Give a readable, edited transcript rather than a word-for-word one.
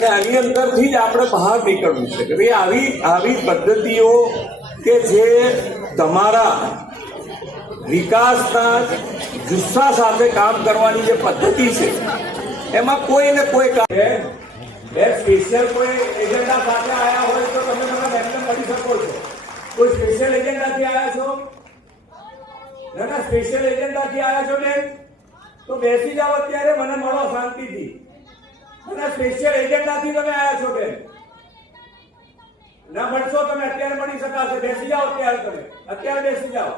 અને આની અંદરથી જ આપણે બહાર નીકળવું છે કે ભાઈ આવી પદ્ધતિઓ કે જે તમારા વિકાસના જુસ્સા સાથે કામ કરવાની જે પદ્ધતિ છે એમાં કોઈ ને કોઈ સ્પેશિયલ કોઈ એજન્ડા સાથે આવ્યા હોય તો તમે મને એમને મળી શકો છો. કોઈ સ્પેશિયલ એજન્ડાથી આવ્યા છો? ના, સ્પેશિયલ એજન્ડાથી આવ્યા છો બેન તો બેસી જાઓ, અત્યારે મને મળો શાંતિથી. અને સ્પેશિયલ એજન્ડાથી તમે આવ્યા છો બેન, ના મળશો તમે અત્યારે મળી શકાશે. બેસી જાઓ અત્યારે બેસી જાઓ.